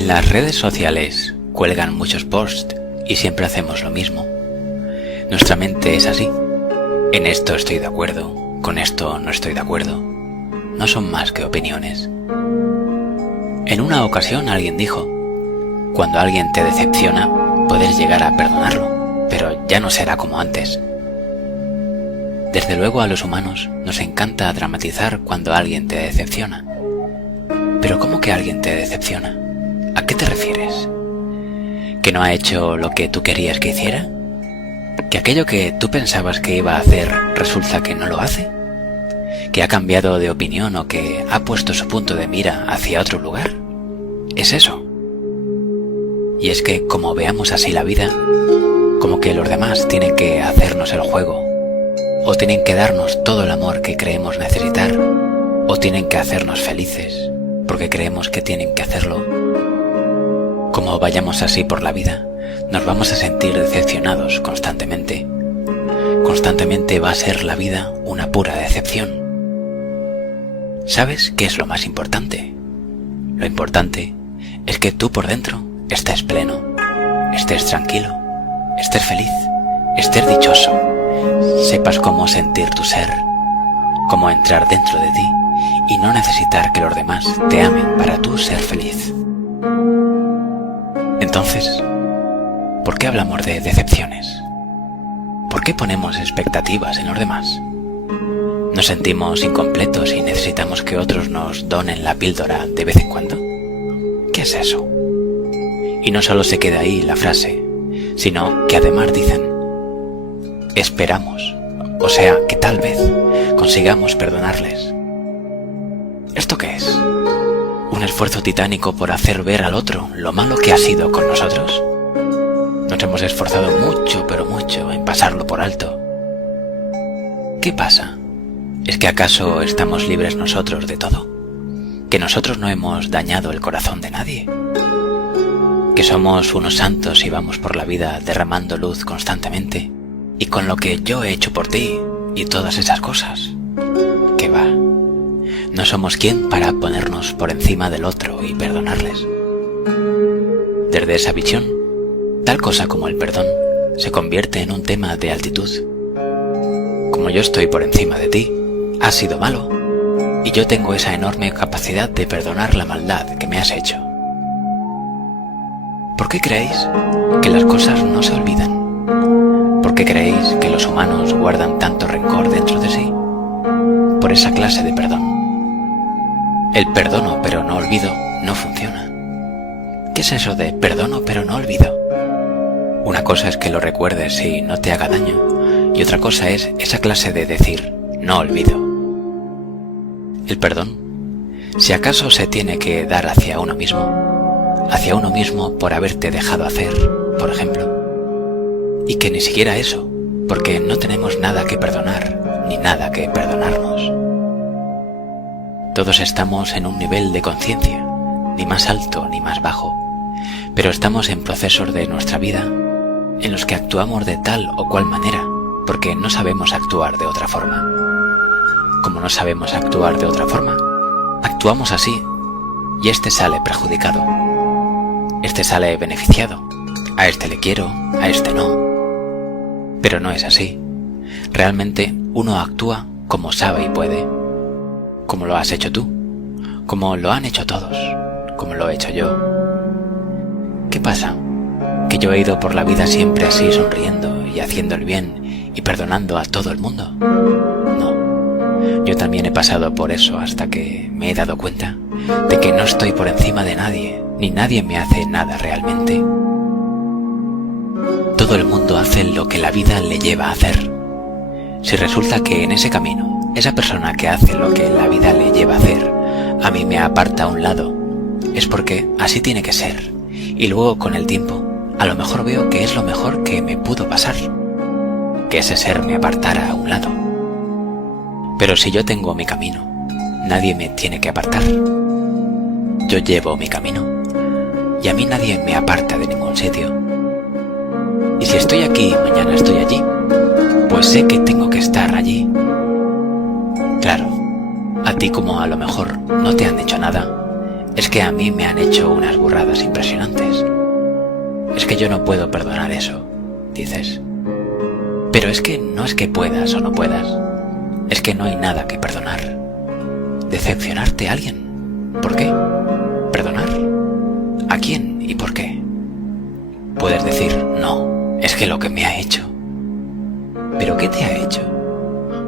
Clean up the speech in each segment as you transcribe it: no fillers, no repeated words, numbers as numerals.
En las redes sociales cuelgan muchos posts y siempre hacemos lo mismo. Nuestra mente es así. En esto estoy de acuerdo, con esto no estoy de acuerdo. No son más que opiniones. En una ocasión alguien dijo: cuando alguien te decepciona, puedes llegar a perdonarlo, pero ya no será como antes. Desde luego a los humanos nos encanta dramatizar cuando alguien te decepciona. Pero ¿cómo que alguien te decepciona? ¿A qué te refieres? ¿Que no ha hecho lo que tú querías que hiciera? ¿Que aquello que tú pensabas que iba a hacer resulta que no lo hace? ¿Que ha cambiado de opinión o que ha puesto su punto de mira hacia otro lugar? ¿Es eso? Y es que como veamos así la vida, como que los demás tienen que hacernos el juego, o tienen que darnos todo el amor que creemos necesitar, o tienen que hacernos felices porque creemos que tienen que hacerlo. Como vayamos así por la vida, nos vamos a sentir decepcionados constantemente. Constantemente va a ser la vida una pura decepción. ¿Sabes qué es lo más importante? Lo importante es que tú por dentro estés pleno, estés tranquilo, estés feliz, estés dichoso, sepas cómo sentir tu ser, cómo entrar dentro de ti y no necesitar que los demás te amen para tú ser feliz. Entonces, ¿por qué hablamos de decepciones? ¿Por qué ponemos expectativas en los demás? ¿Nos sentimos incompletos y necesitamos que otros nos donen la píldora de vez en cuando? ¿Qué es eso? Y no solo se queda ahí la frase, sino que además dicen: esperamos, o sea que tal vez consigamos perdonarles. ¿Esto qué es? ¿Un esfuerzo titánico por hacer ver al otro lo malo que ha sido con nosotros? Nos hemos esforzado mucho, pero mucho, en pasarlo por alto. ¿Qué pasa? ¿Es que acaso estamos libres nosotros de todo? ¿Que nosotros no hemos dañado el corazón de nadie? ¿Que somos unos santos y vamos por la vida derramando luz constantemente? Y con lo que yo he hecho por ti y todas esas cosas. ¿Qué va? No somos quien para ponernos por encima del otro y perdonarles. Desde esa visión, tal cosa como el perdón se convierte en un tema de altitud. Como yo estoy por encima de ti, has sido malo, y yo tengo esa enorme capacidad de perdonar la maldad que me has hecho. ¿Por qué creéis que las cosas no se olvidan? ¿Por qué creéis que los humanos guardan tanto rencor dentro de sí? Por esa clase de perdón. El perdono pero no olvido no funciona. ¿Qué es eso de perdono pero no olvido? Una cosa es que lo recuerdes y no te haga daño, y otra cosa es esa clase de decir no olvido. El perdón, si acaso se tiene que dar hacia uno mismo por haberte dejado hacer, por ejemplo, y que ni siquiera eso, porque no tenemos nada que perdonar, ni nada que perdonarnos. Todos estamos en un nivel de conciencia, ni más alto ni más bajo, pero estamos en procesos de nuestra vida en los que actuamos de tal o cual manera, porque no sabemos actuar de otra forma. Como no sabemos actuar de otra forma, actuamos así, y este sale perjudicado. Este sale beneficiado. A este le quiero, a este no. Pero no es así. Realmente uno actúa como sabe y puede. Como lo has hecho tú, como lo han hecho todos, como lo he hecho yo. ¿Qué pasa? ¿Que yo he ido por la vida siempre así sonriendo y haciendo el bien y perdonando a todo el mundo? No. Yo también he pasado por eso hasta que me he dado cuenta de que no estoy por encima de nadie, ni nadie me hace nada realmente. Todo el mundo hace lo que la vida le lleva a hacer. Si resulta que en ese camino, esa persona que hace lo que la vida le lleva a hacer, a mí me aparta a un lado, es porque así tiene que ser. Y luego con el tiempo, a lo mejor veo que es lo mejor que me pudo pasar, que ese ser me apartara a un lado. Pero si yo tengo mi camino, nadie me tiene que apartar. Yo llevo mi camino, y a mí nadie me aparta de ningún sitio. Y si estoy aquí y mañana estoy allí, pues sé que tengo que estar allí. Claro, a ti como a lo mejor no te han hecho nada, Es que a mí me han hecho unas burradas impresionantes. Es que yo no puedo perdonar eso, dices. Pero es que no es que puedas o no puedas. Es que no hay nada que perdonar. ¿Decepcionarte a alguien? ¿Por qué? ¿Perdonar? ¿A quién y por qué? Puedes decir, no, es que lo que me ha hecho. ¿Pero qué te ha hecho?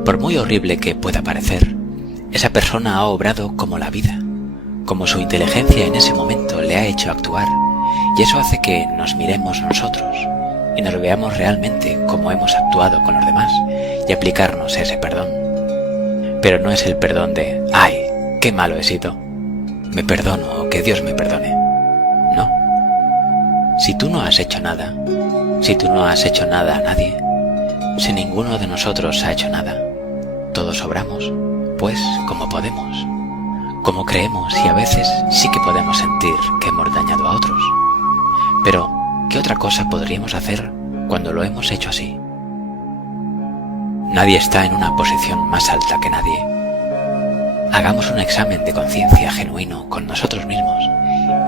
Por muy horrible que pueda parecer, esa persona ha obrado como la vida, como su inteligencia en ese momento le ha hecho actuar, y eso hace que nos miremos nosotros y nos veamos realmente como hemos actuado con los demás y aplicarnos ese perdón. Pero no es el perdón de, ¡ay, qué malo he sido! Me perdono o que Dios me perdone. No. Si tú no has hecho nada, si tú no has hecho nada a nadie, si ninguno de nosotros ha hecho nada, todos obramos, pues como podemos, como creemos, y a veces sí que podemos sentir que hemos dañado a otros. Pero, ¿qué otra cosa podríamos hacer cuando lo hemos hecho así? Nadie está en una posición más alta que nadie. Hagamos un examen de conciencia genuino con nosotros mismos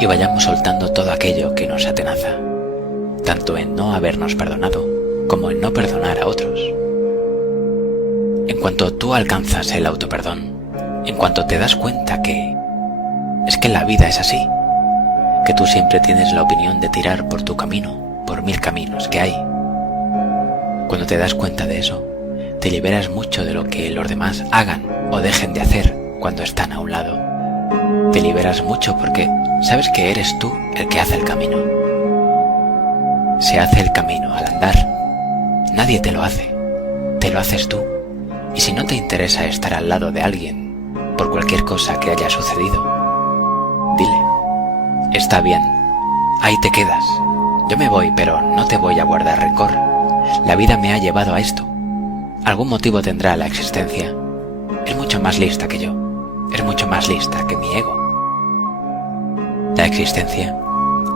y vayamos soltando todo aquello que nos atenaza, tanto en no habernos perdonado como en no perdonar a otros. En cuanto tú alcanzas el autoperdón, en cuanto te das cuenta que es que la vida es así, que tú siempre tienes la opinión de tirar por tu camino, por 1000 caminos que hay. Cuando te das cuenta de eso, te liberas mucho de lo que los demás hagan o dejen de hacer cuando están a un lado. Te liberas mucho porque sabes que eres tú el que hace el camino. Se hace el camino al andar. Nadie te lo haces tú. Y si no te interesa estar al lado de alguien por cualquier cosa que haya sucedido, dile, está bien, ahí te quedas. Yo me voy, pero no te voy a guardar rencor. La vida me ha llevado a esto. Algún motivo tendrá la existencia. Es mucho más lista que yo. Es mucho más lista que mi ego. La existencia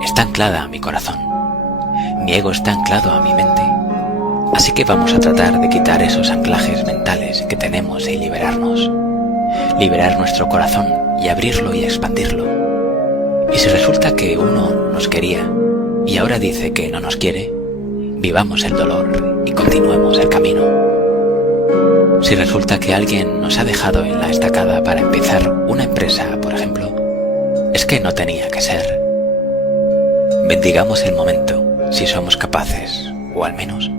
está anclada a mi corazón. Mi ego está anclado a mi mente. Así que vamos a tratar de quitar esos anclajes mentales que tenemos y liberarnos. Liberar nuestro corazón y abrirlo y expandirlo. Y si resulta que uno nos quería y ahora dice que no nos quiere, vivamos el dolor y continuemos el camino. Si resulta que alguien nos ha dejado en la estacada para empezar una empresa, por ejemplo, es que no tenía que ser. Bendigamos el momento, si somos capaces, o al menos,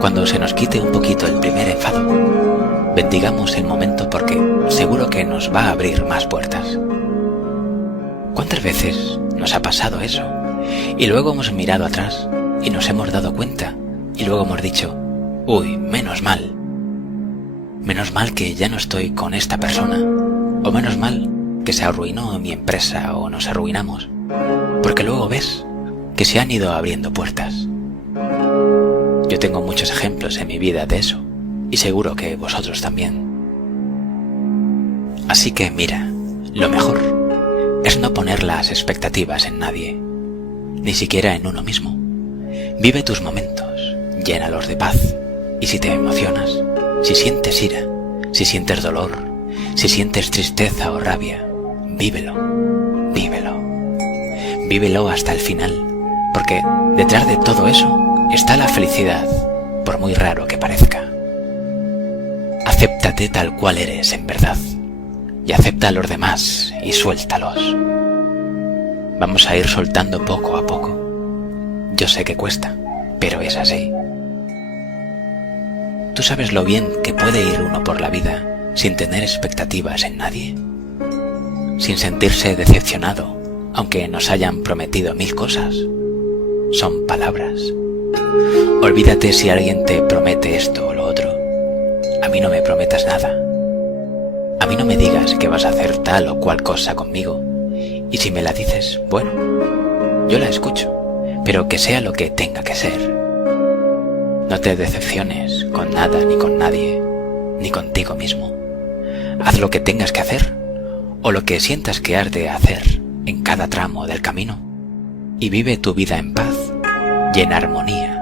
cuando se nos quite un poquito el primer enfado, bendigamos el momento porque seguro que nos va a abrir más puertas. ¿Cuántas veces nos ha pasado eso? Y luego hemos mirado atrás y nos hemos dado cuenta y luego hemos dicho, uy, menos mal. Menos mal que ya no estoy con esta persona, o menos mal que se arruinó mi empresa o nos arruinamos, porque luego ves que se han ido abriendo puertas. Yo tengo muchos ejemplos en mi vida de eso, y seguro que vosotros también. Así que mira, lo mejor es no poner las expectativas en nadie, ni siquiera en uno mismo. Vive tus momentos, llénalos de paz, y si te emocionas, si sientes ira, si sientes dolor, si sientes tristeza o rabia, vívelo, vívelo. Vívelo hasta el final, porque detrás de todo eso está la felicidad, por muy raro que parezca. Acéptate tal cual eres en verdad, y acepta a los demás y suéltalos. Vamos a ir soltando poco a poco. Yo sé que cuesta, pero es así. ¿Tú sabes lo bien que puede ir uno por la vida sin tener expectativas en nadie? Sin sentirse decepcionado, aunque nos hayan prometido 1000 cosas. Son palabras. Olvídate si alguien te promete esto o lo otro. A mí no me prometas nada. A mí no me digas que vas a hacer tal o cual cosa conmigo. Y si me la dices, bueno, yo la escucho, pero que sea lo que tenga que ser. No te decepciones con nada ni con nadie, ni contigo mismo. Haz lo que tengas que hacer, o lo que sientas que has de hacer en cada tramo del camino, y vive tu vida en paz y en armonía